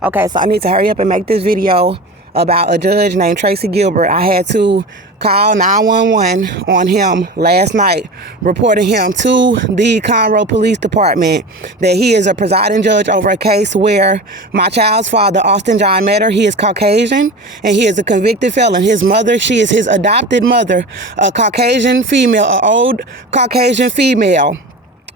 Okay, so I need to hurry up and make this video about a judge named Tracy Gilbert. I had to call 911 on him last night, reporting him to the Conroe Police Department that he is a presiding judge over a case where my child's father, Austin John Meador, he is Caucasian and he is a convicted felon. His mother, she is his adopted mother, a Caucasian female, an old Caucasian female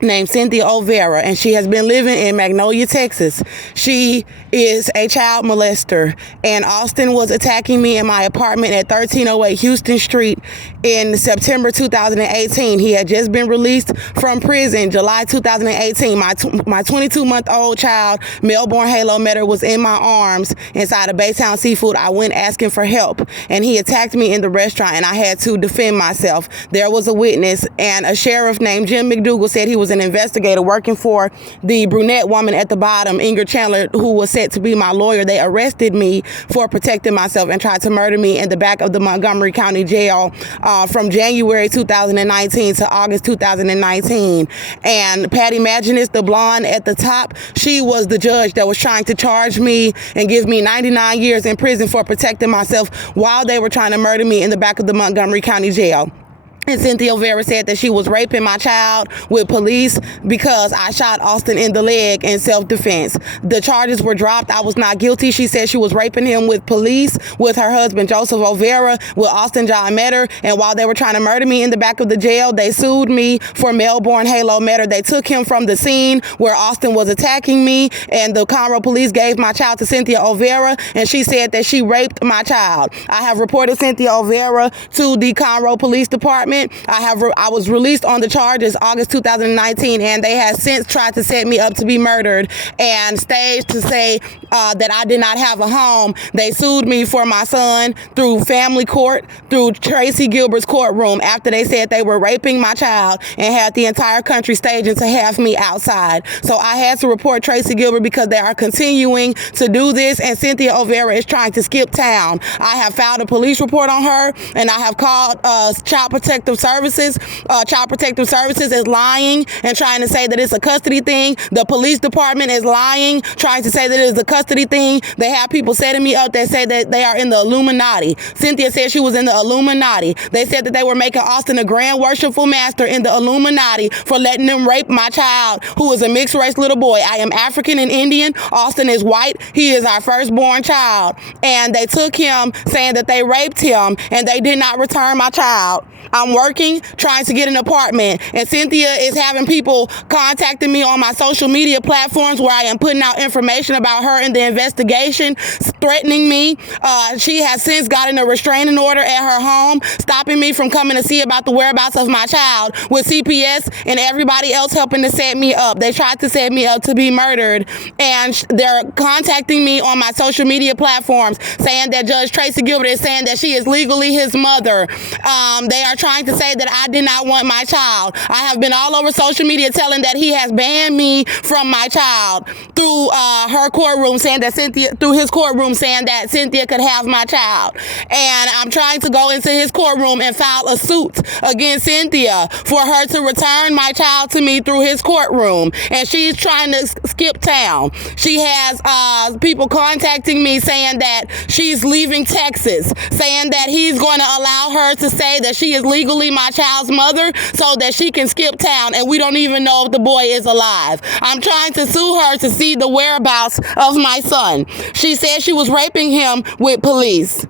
named Cynthia Olvera, and she has been living in Magnolia, Texas. She is a child molester, and Austin was attacking me in my apartment at 1308 Houston Street in September 2018. He had just been released from prison July 2018. My 22-month-old child, Melborn Halo Meador, was in my arms inside of Baytown Seafood. I went asking for help, and he attacked me in the restaurant, and I had to defend myself. There was a witness, and a sheriff named Jim McDougal said he was an investigator working for the brunette woman at the bottom, Ingrid Chandler, who was set to be my lawyer. They arrested me for protecting myself and tried to murder me in the back of the Montgomery County Jail from January 2019 to August 2019. And Patty Maginnis, the blonde at the top, she was the judge that was trying to charge me and give me 99 years in prison for protecting myself while they were trying to murder me in the back of the Montgomery County Jail. And Cynthia Olvera said that she was raping my child with police because I shot Austin in the leg in self-defense. The charges were dropped. I was not guilty. She said she was raping him with police, with her husband, Joseph Olvera, with Austin John Meador. And while they were trying to murder me in the back of the jail, they sued me for Melborn Halo Meador. They took him from the scene where Austin was attacking me, and the Conroe police gave my child to Cynthia Olvera, and she said that she raped my child. I have reported Cynthia Olvera to the Conroe Police Department. I was released on the charges August 2019, and they have since tried to set me up to be murdered and staged to say that I did not have a home. They sued me for my son through family court, through Tracy Gilbert's courtroom, after they said they were raping my child and had the entire country staging to have me outside. So I had to report Tracy Gilbert because they are continuing to do this, and Cynthia Olvera is trying to skip town. I have filed a police report on her, and I have called Child Protective Services. Child Protective Services is lying and trying to say that it's a custody thing. The police department is lying, trying to say that it is a custody thing. They have people setting me up that say that they are in the Illuminati. Cynthia said she was in the Illuminati. They said that they were making Austin a grand worshipful master in the Illuminati for letting them rape my child, who is a mixed race little boy. I am African and Indian. Austin is white. He is our firstborn child. And they took him saying that they raped him, and they did not return my child. I'm working, trying to get an apartment, and Cynthia is having people contacting me on my social media platforms where I am putting out information about her in the investigation, threatening me. She has since gotten a restraining order at her home, stopping me from coming to see about the whereabouts of my child, with CPS and everybody else helping to set me up. They tried to set me up to be murdered, and they're contacting me on my social media platforms saying that Judge Tracy Gilbert is saying that she is legally his mother. They are trying to say that I did not want my child. I have been all over social media telling that he has banned me from my child through her courtroom, saying that Cynthia, through his courtroom, saying that Cynthia could have my child. And I'm trying to go into his courtroom and file a suit against Cynthia for her to return my child to me through his courtroom. And she's trying to skip town. She has people contacting me saying that she's leaving Texas, saying that he's going to allow her to say that she is legally my child's mother so that she can skip town, and we don't even know if the boy is alive. I'm trying to sue her to see the whereabouts of my son. She said she was raping him with police.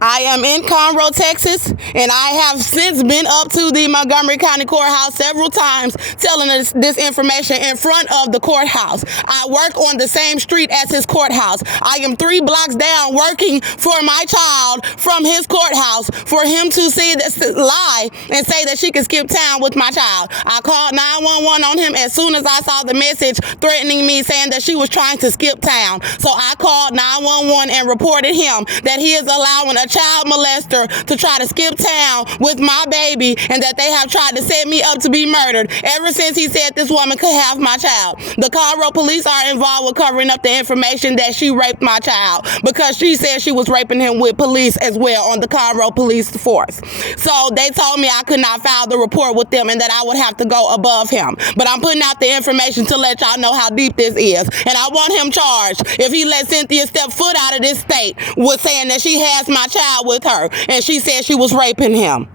I am in Conroe, Texas, and I have since been up to the Montgomery County Courthouse several times telling us this information in front of the courthouse. I work on the same street as his courthouse. I am 3 blocks down working for my child from his courthouse for him to see this lie and say that she can skip town with my child. I called 911 on him as soon as I saw the message threatening me, saying that she was trying to skip town. So I called 911 and reported him that he is allowing a child molester to try to skip town with my baby, and that they have tried to set me up to be murdered ever since he said this woman could have my child. The Conroe police are involved with covering up the information that she raped my child, because she said she was raping him with police as well on the Conroe police force. So they told me I could not file the report with them and that I would have to go above him. But I'm putting out the information to let y'all know how deep this is. And I want him charged if he let Cynthia step foot out of this state with saying that she has my child with her and she said she was raping him.